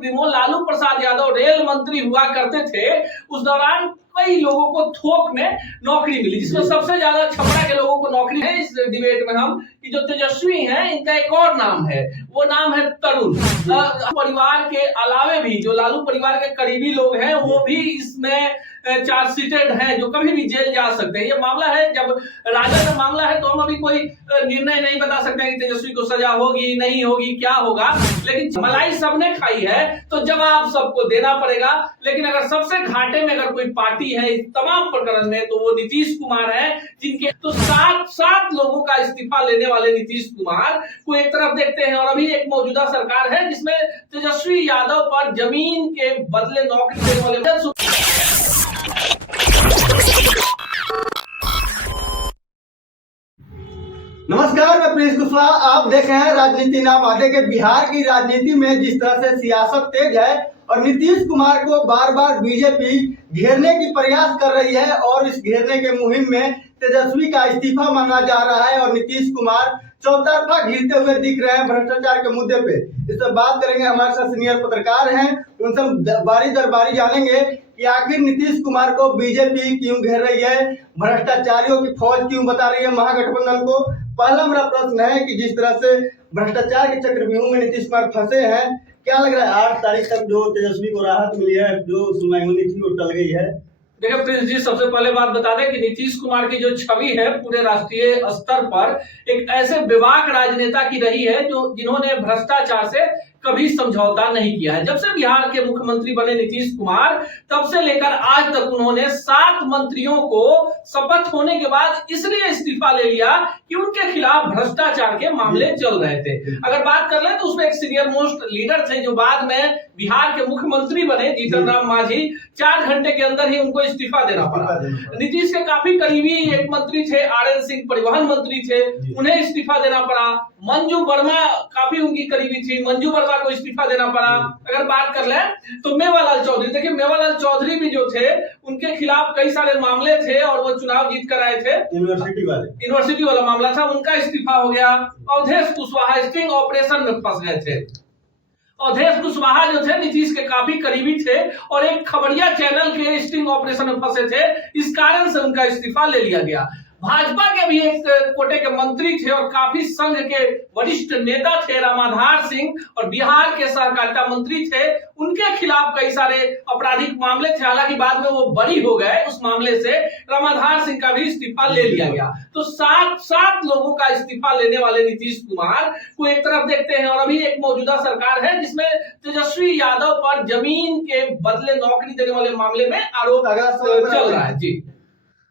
Bimol Lalu Prasad Yadav rail मंत्री हुआ करते थे, उस दौरान कई लोगों को थोक में नौकरी मिली, जिसमें सबसे ज्यादा छपरा के लोगों को नौकरी है। इस डिबेट में हम कि जो तेजस्वी हैं, इनका एक और नाम है, वो नाम है तरुण। परिवार के अलावे भी जो लालू परिवार के करीबी लोग हैं, वो भी इसमें चार्जशीटेड हैं, जो कभी भी जेल जा सकते हैं। ये मामला है, जब राजद का मामला है, तो हम अभी कोई निर्णय नहीं बता सकते हैं कि तेजस्वी को सजा होगी नहीं होगी, क्या होगा, लेकिन मलाई सबने खाई है तो जवाब सबको देना पड़ेगा। लेकिन अगर सबसे घाटे में अगर कोई पार्टी है इस तमाम प्रकरण में, तो वो नीतीश कुमार है, जिनके तो सात लोगों का इस्तीफा लेने वाले नीतीश कुमार को एक तरफ देखते हैं, और अभी एक मौजूदा सरकार है जिसमें तेजस्वी यादव पर जमीन के बदले नौकरी देने वाले। नमस्कार, मैं प्रिंस कुशवाहा। आप देख रहे हैं राजनीति नाम आगे के। बिहार की राजनीति में जिस तरह से सियासत तेज है और नीतीश कुमार को बार बार बीजेपी घेरने की प्रयास कर रही है, और इस घेरने के मुहिम में तेजस्वी का इस्तीफा मांगा जा रहा है और नीतीश कुमार चौतरफा घिरते हुए दिख रहे हैं भ्रष्टाचार के मुद्दे पे। इस पर बात करेंगे, हमारे साथ सीनियर पत्रकार हैं, उनसे हम बारी दर बारी जानेंगे कि आखिर नीतीश कुमार को बीजेपी क्यों घेर रही है, भ्रष्टाचारियों की फौज क्यों बता रही है महागठबंधन को। पहला मेरा प्रश्न है कि जिस तरह से भ्रष्टाचार के चक्रव्यूह में नीतीश कुमार फंसे हैं, क्या लग रहा है 8 तारीख तक जो तेजस्वी को राहत मिली है, जो सुनवाई होनी थी, वो टल गई है? देखिए प्रिंस जी, सबसे पहले बात बता दें कि नीतीश कुमार की जो छवि है पूरे राष्ट्रीय स्तर पर एक ऐसे बेबाक राजनेता की रही है जो जिन्होंने भ्रष्टाचार से कभी समझौता नहीं किया है। जब से बिहार के मुख्यमंत्री बने नीतीश कुमार, तब से लेकर आज तक उन्होंने 7 मंत्रियों को शपथ होने के बाद इसलिए इस्तीफा ले लिया कि उनके खिलाफ भ्रष्टाचार के मामले चल रहे थे। अगर बात कर ले तो उसमें एक सीनियर मोस्ट लीडर थे जो बाद में बिहार के मुख्यमंत्री बने, जीतन राम मांझी। 4 घंटे के अंदर ही उनको इस्तीफा देना पड़ा। नीतीश के काफी करीबी एक मंत्री थे, RN सिंह परिवहन मंत्री थे, उन्हें इस्तीफा देना पड़ा। मंजू वर्मा काफी उनकी करीबी थी, मंजू वर्मा को इस्तीफा देना पड़ा। अगर बात कर ले तो मेवालाल चौधरी, देखिए मेवालाल चौधरी भी जो थे, उनके खिलाफ कई सारे मामले थे और वो चुनाव जीत कर आए थे। यूनिवर्सिटी वाला मामला था, उनका इस्तीफा हो गया। अवधेश कुशवाहा स्टिंग ऑपरेशन में फंस गए थे। अवधेश कुशवाहा जो थे नीतीश के काफी करीबी थे और एक खबरिया चैनल के स्टिंग ऑपरेशन में फंसे थे, इस कारण से उनका इस्तीफा ले लिया गया। भाजपा के भी एक कोटे के मंत्री थे और काफी संघ के वरिष्ठ नेता थे, रामाधार सिंह, और बिहार के सहकारिता मंत्री थे। उनके खिलाफ कई सारे आपराधिक मामले थे, हालांकि बाद में वो बरी हो गए उस मामले से। रामाधार सिंह का भी इस्तीफा ले लिया गया। तो 7 लोगों का इस्तीफा लेने वाले नीतीश कुमार को एक तरफ देखते हैं, और अभी एक मौजूदा सरकार है जिसमें तेजस्वी यादव पर जमीन के बदले नौकरी देने वाले मामले में आरोप चल रहा है। जी,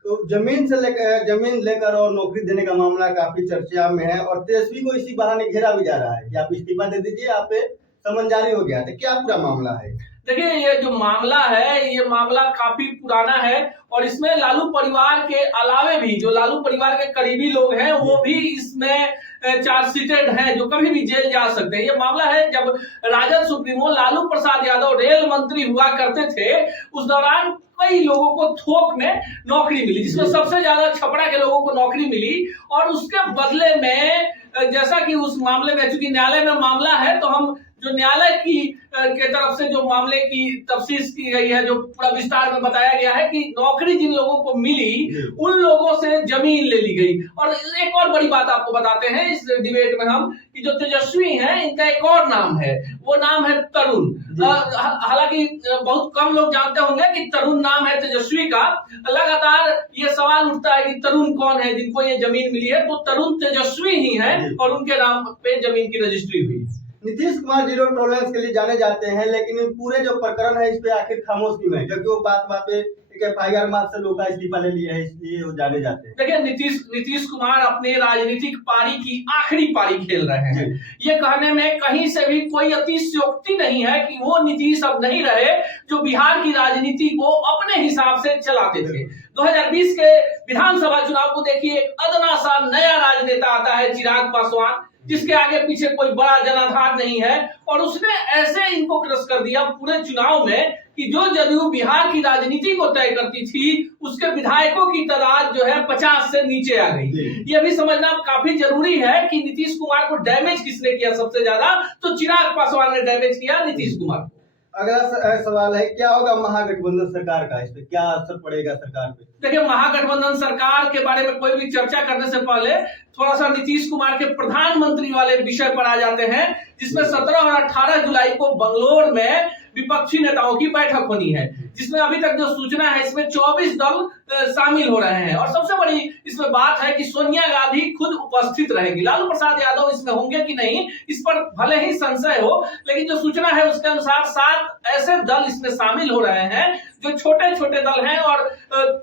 तो जमीन लेकर और नौकरी देने का मामला काफी चर्चा में है, और तेजस्वी को इसी बहाने घेरा भी जा रहा है कि आप इस्तीफा दे दीजिए, आप पे समन जारी हो गया था। क्या पूरा मामला है? देखिए, ये जो मामला है, ये मामला काफी पुराना है, और इसमें लालू परिवार के अलावे भी जो लालू परिवार के करीबी लोग हैं, वो भी इसमें चार्जशीटेड हैं, जो कभी भी जेल जा सकते हैं। ये मामला है, जब राजद सुप्रीमो लालू प्रसाद यादव रेल मंत्री हुआ करते थे, उस दौरान कई लोगों को थोक में नौकरी मिली, जिसमें सबसे ज्यादा छपरा के लोगों को नौकरी मिली। और उसके बदले में जैसा कि उस मामले में, चूंकि न्यायालय में मामला है, तो हम जो न्यायालय की के तरफ से जो मामले की तफ्सीस की गई है, जो पूरा विस्तार में बताया गया है कि नौकरी जिन लोगों को मिली, उन लोगों से जमीन ले ली गई। और एक और बड़ी बात आपको बताते हैं इस डिबेट में हम कि जो तेजस्वी हैं, इनका एक और नाम है, वो नाम है तरुण। हालांकि बहुत कम लोग जानते होंगे कि तरुण नाम है तेजस्वी का। लगातार ये सवाल उठता है कि तरुण कौन है जिनको ये जमीन मिली है, तो तरुण तेजस्वी ही है और उनके नाम पे जमीन की रजिस्ट्री हुई। नीतीश कुमार जीरो टॉलरेंस के लिए जाने जाते हैं, लेकिन पूरे जो प्रकरण है इस पे आखिर खामोश क्यों है? क्योंकि वो बात पे FIR मार्च से लोग का इस्तीफा ले लिया है, इसलिए वो जाने जाते हैं। देखिए, नीतीश कुमार अपने राजनीतिक पारी की आखिरी पारी खेल रहे हैं। ये कहने में कहीं से भी कोई अतिशयोक्ति नहीं है कि वो नीतीश अब नहीं रहे जो बिहार की राजनीति को अपने हिसाब से चलाते थे। 2020 के विधानसभा चुनाव को देखिए, एक अदना सा नया राजनेता आता है, चिराग पासवान, जिसके आगे पीछे कोई बड़ा जनाधार नहीं है, और उसने ऐसे इनको क्रश कर दिया पूरे चुनाव में कि जो जदयू बिहार की राजनीति को तय करती थी, उसके विधायकों की तादाद जो है 50 से नीचे आ गई। ये भी समझना काफी जरूरी है कि नीतीश कुमार को डैमेज किसने किया सबसे ज्यादा, तो चिराग पासवान ने डैमेज किया नीतीश कुमार को। अगला सवाल है, क्या होगा महागठबंधन सरकार का, इस पे क्या असर पड़ेगा सरकार पे? देखिए, महागठबंधन सरकार के बारे में कोई भी चर्चा करने से पहले थोड़ा सा नीतीश कुमार के प्रधानमंत्री वाले विषय पर आ जाते हैं, जिसमें 17 और 18 जुलाई को बंगलोर में विपक्षी नेताओं की बैठक होनी है, जिसमें अभी तक जो सूचना है इसमें 24 दल शामिल हो रहे हैं। और सबसे बड़ी इसमें बात है कि सोनिया गांधी खुद उपस्थित रहेंगी। लालू प्रसाद यादव इसमें होंगे कि नहीं, इस पर भले ही संशय हो, लेकिन जो सूचना है उसके अनुसार 7 ऐसे दल इसमें शामिल हो रहे हैं जो छोटे छोटे दल हैं और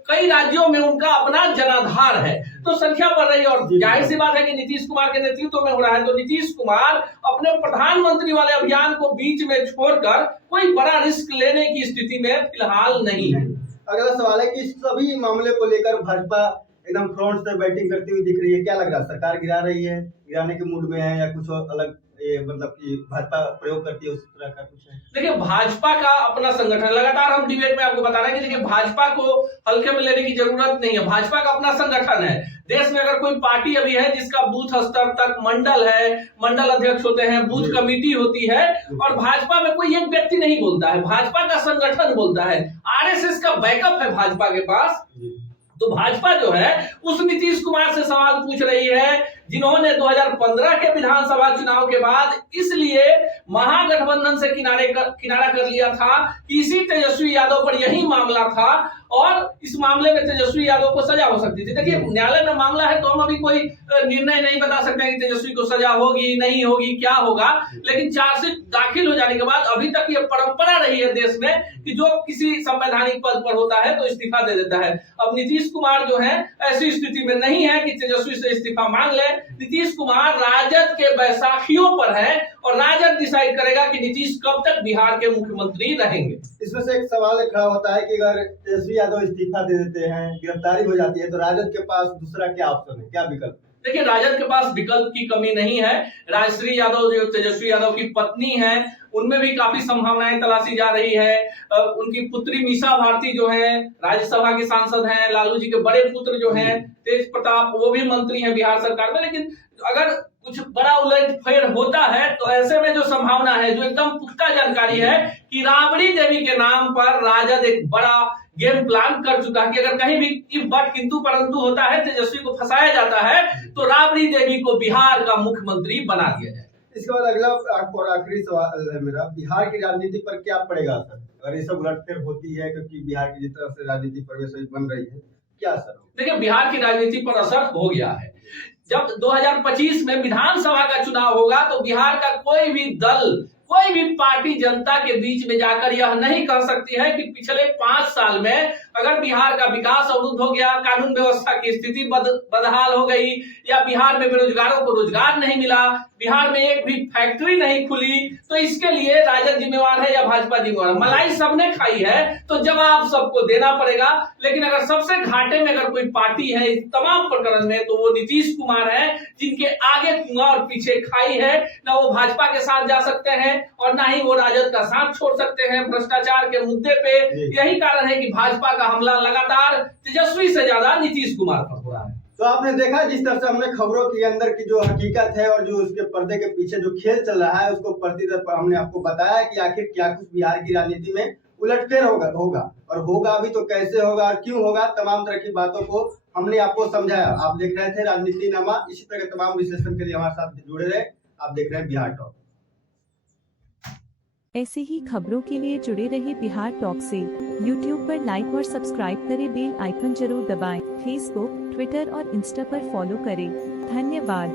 कई राज्यों में उनका अपना जनाधार है, तो संख्या बढ़ रही है। और जाहिर सी बात है कि नीतीश कुमार के नेतृत्व में हो रहा है, तो नीतीश कुमार अपने प्रधानमंत्री वाले अभियान को बीच में छोड़कर कोई बड़ा रिस्क लेने की स्थिति में फिलहाल नहीं है। अगला सवाल है कि सभी मामले को लेकर भाजपा एकदम फ्रंट से बैटिंग करती हुई दिख रही है, क्या लग रहा है, सरकार गिरा रही है, गिराने के मूड में है, या कुछ और अलग मतलब कि भाजपा प्रयोग करती है उस तरह का कुछ है? देखिए, भाजपा का अपना संगठन, लगातार हम डिबेट में आपको बता रहे हैं कि देखिए भाजपा को हल्के में लेने की जरूरत नहीं है, भाजपा का अपना संगठन है। देश में अगर कोई पार्टी अभी है जिसका बूथ स्तर तक मंडल है, मंडल अध्यक्ष होते हैं, बूथ कमेटी होती है, और भाजपा में कोई एक व्यक्ति नहीं बोलता है, भाजपा का संगठन बोलता है, आरएसएस का बैकअप है भाजपा के पास। तो भाजपा जो है उस नीतीश कुमार से सवाल पूछ रही है जिन्होंने 2015 के विधानसभा चुनाव के बाद इसलिए महागठबंधन से किनारा कर लिया था कि इसी तेजस्वी यादव पर यही मामला था और इस मामले में तेजस्वी यादव को सजा हो सकती थी। देखिए, न्यायालय में मामला है तो हम अभी कोई निर्णय नहीं बता सकते कि तेजस्वी को सजा होगी नहीं होगी क्या होगा, लेकिन चार्जशीट दाखिल हो जाने के बाद अभी तक ये परंपरा रही है देश में कि जो किसी संवैधानिक पद पर होता है तो इस्तीफा दे देता है। अब नीतीश कुमार जो है ऐसी स्थिति में नहीं है कि तेजस्वी से इस्तीफा मांग ले। नीतीश कुमार राजद के बैसाखियों पर है और राजद डिसाइड करेगा कि नीतीश कब तक बिहार के मुख्यमंत्री रहेंगे। इसमें से एक सवाल खड़ा होता है कि अगर तेजस्वी यादव इस्तीफा दे देते हैं, गिरफ्तारी हो जाती है, तो राजद के पास दूसरा क्या ऑप्शन है, क्या विकल्प? देखिए, राजद के पास विकल्प की कमी नहीं है। राजश्री यादव जो तेजस्वी यादव की पत्नी है, उनमें भी काफी संभावनाएं तलाशी जा रही है। उनकी पुत्री मीसा भारती जो है राज्यसभा की सांसद हैं, लालू जी के बड़े पुत्र जो हैं तेज प्रताप, वो भी मंत्री हैं बिहार सरकार में। लेकिन अगर कुछ बड़ा उलटफेर होता है तो ऐसे में जो संभावना है, जो एकदम पुख्ता जानकारी है कि राबड़ी देवी के नाम पर राजद एक बड़ा गेम प्लान कर चुका है कि अगर कहीं भी इफ बट किंतु परंतु होता है, तेजस्वी को फंसाया जाता है, तो राबड़ी देवी को बिहार का मुख्यमंत्री बना दिया जाए। इसके बाद अगला और आखिरी सवाल है मेरा, बिहार की राजनीति पर क्या पड़ेगा असर अगर ये सब उलटफेर होती है, क्योंकि बिहार की जिस तरह से राजनीति प्रवेश बन रही है, क्या असर? देखिए, बिहार की राजनीति पर असर हो गया है। जब 2025 में विधानसभा का चुनाव होगा तो बिहार का कोई भी दल, कोई भी पार्टी जनता के बीच में जाकर यह नहीं कह सकती है कि पिछले 5 साल में अगर बिहार का विकास अवरुद्ध हो गया, कानून व्यवस्था की स्थिति बदहाल हो गई, या बिहार में बेरोजगारों को रोजगार नहीं मिला, बिहार में एक भी फैक्ट्री नहीं खुली, तो इसके लिए राजद जिम्मेवार है या भाजपा जिम्मेवार है। मलाई सबने खाई है तो जवाब सबको देना पड़ेगा। लेकिन अगर सबसे घाटे में अगर कोई पार्टी है इस तमाम प्रकरण में तो वो नीतीश कुमार है, जिनके आगे कुआं और पीछे खाई है। ना वो भाजपा के साथ जा सकते हैं और ना ही वो राजद का साथ छोड़ सकते हैं भ्रष्टाचार के मुद्दे पे। यही कारण है कि भाजपा का हमला लगातार तेजस्वी से ज्यादा नीतीश कुमार पर हो रहा है। तो आपने देखा जिस तरह से हमने खबरों के अंदर की जो हकीकत है और जो उसके पर्दे के पीछे जो खेल चल रहा है उसको हमने आपको बताया कि आखिर क्या कुछ बिहार की राजनीति में उलटफेर होगा और होगा भी तो कैसे होगा और क्यों होगा, तमाम तरह की बातों को हमने आपको समझाया। आप देख रहे थे राजनीतिनामा। इसी तरह के तमाम विश्लेषण के लिए हमारे साथ जुड़े रहे। आप देख रहे हैं बिहार टॉक। ऐसे ही खबरों के लिए जुड़े रहे बिहार टॉक से। यूट्यूब पर लाइक और सब्सक्राइब करें, बेल आइकन जरूर दबाएं। फेसबुक, ट्विटर और इंस्टा पर फॉलो करें। धन्यवाद।